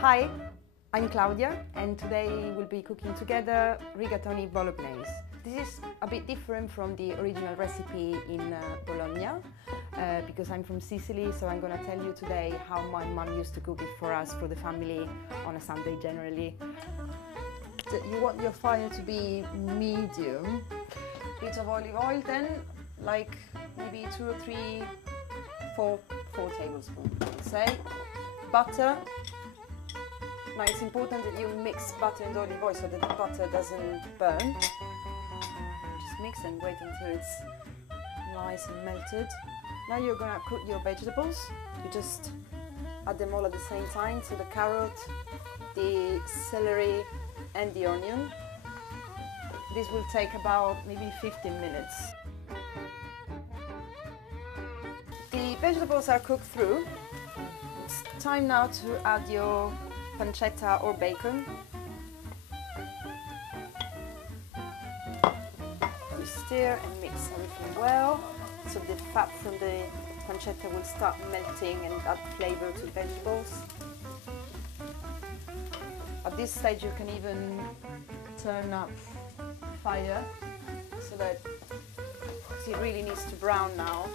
Hi, I'm Claudia and today we'll be cooking together rigatoni Bolognaise. This is a bit different from the original recipe in Bologna because I'm from Sicily, so I'm going to tell you today how my mum used to cook it for us, for the family, on a Sunday generally. You want your fire to be medium, bit of olive oil, then like maybe 2 or 3, 4 tablespoons, let's say. Butter. Now it's important that you mix butter and olive oil so that the butter doesn't burn. Just mix and wait until it's nice and melted. Now you're gonna cook your vegetables. You just add them all at the same time, so the carrot, the celery and the onion. This will take about maybe 15 minutes. The vegetables are cooked through. It's time now to add your pancetta or bacon. You stir and mix everything well, so the fat from the pancetta will start melting and add flavor to the vegetables. At this stage you can even turn up fire so that it really needs to brown now.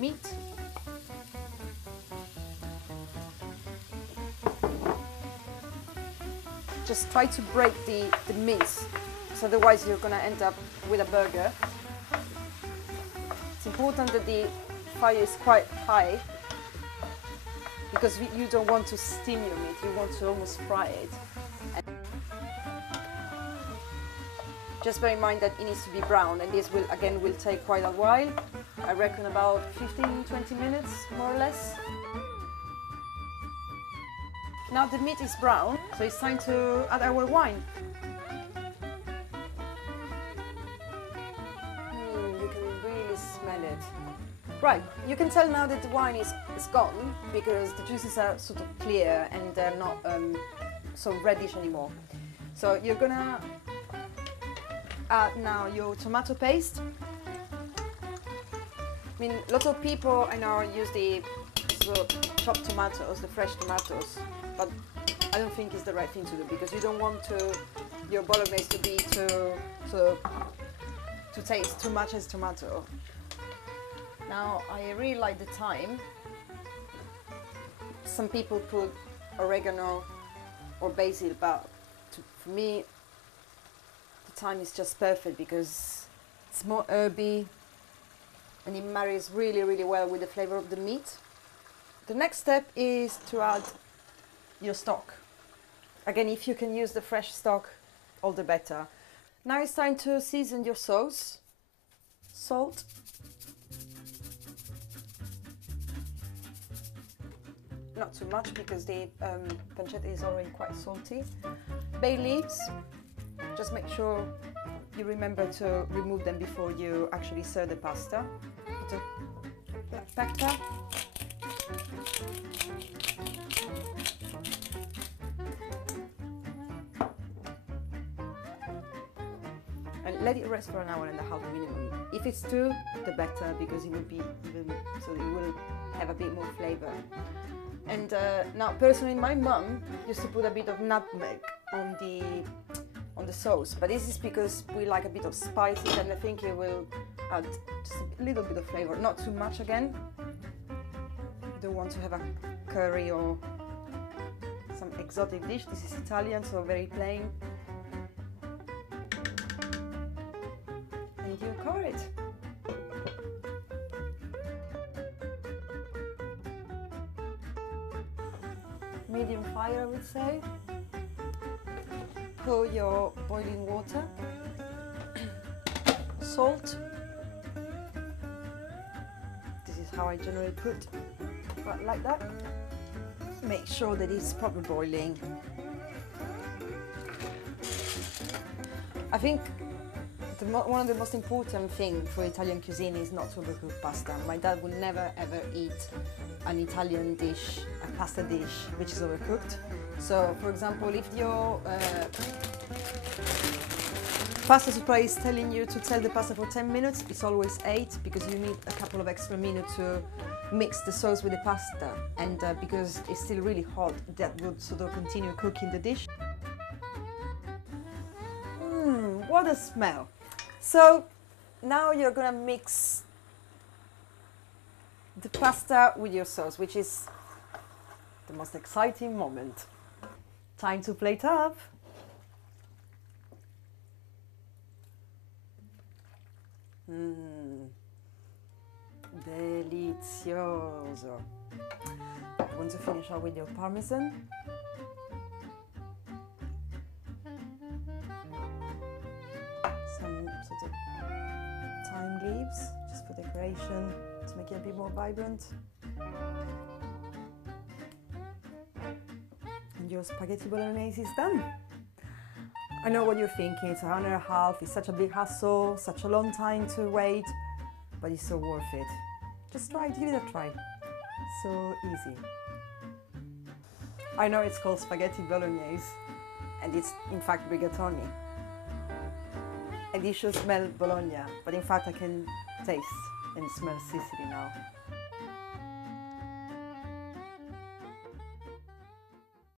Meat. Just try to break the mince, so otherwise you're going to end up with a burger. It's important that the fire is quite high because you don't want to steam your meat, you want to almost fry it. And just bear in mind that it needs to be brown, and this will take quite a while. I reckon about 15-20 minutes, more or less. Now the meat is brown, so it's time to add our wine. You can really smell it. Right, you can tell now that the wine is gone because the juices are sort of clear and they're not so reddish anymore. So you're gonna add now your tomato paste. I mean, lots of people I know use the sort of chopped tomatoes, the fresh tomatoes, but I don't think it's the right thing to do because you don't want your bolognese to be to taste too much as tomato. Now I really like the thyme. Some people put oregano or basil, but for me the thyme is just perfect because it's more herby and it marries really, really well with the flavor of the meat. The next step is to add your stock. Again, if you can use the fresh stock, all the better. Now it's time to season your sauce. Salt. Not too much because the pancetta is already quite salty. Bay leaves. Just make sure you remember to remove them before you actually serve the pasta. Put a black pepper. And let it rest for an hour and a half minimum. If it's 2, the better, because it will be even, so it will have a bit more flavor. And now, personally, my mum used to put a bit of nutmeg on the sauce, but this is because we like a bit of spices, and I think it will add just a little bit of flavor, not too much again. You don't want to have a curry or some exotic dish. This is Italian, so very plain. And you cover it. Medium fire, I would say. Pour your boiling water, salt. This is how I generally put, right, like that. Make sure that it's proper boiling. I think one of the most important things for Italian cuisine is not to overcook pasta. My dad will never ever eat an Italian dish, a pasta dish, which is overcooked. So, for example, if your Pasta supply is telling you to tell the pasta for 10 minutes. It's always 8 because you need a couple of extra minutes to mix the sauce with the pasta, and because it's still really hot, that would sort of continue cooking the dish. What a smell! So now you're gonna mix the pasta with your sauce, which is the most exciting moment. Time to plate up. Delizioso. You want to finish off with your parmesan. Some sort of thyme leaves, just for decoration, to make it a bit more vibrant. And your spaghetti bolognese is done. I know what you're thinking, it's 1 hour and a half, it's such a big hassle, such a long time to wait, but it's so worth it. Just try it, give it a try. So easy. I know it's called spaghetti bolognese, and it's in fact rigatoni. And it should smell Bologna, but in fact I can taste and smell Sicily now.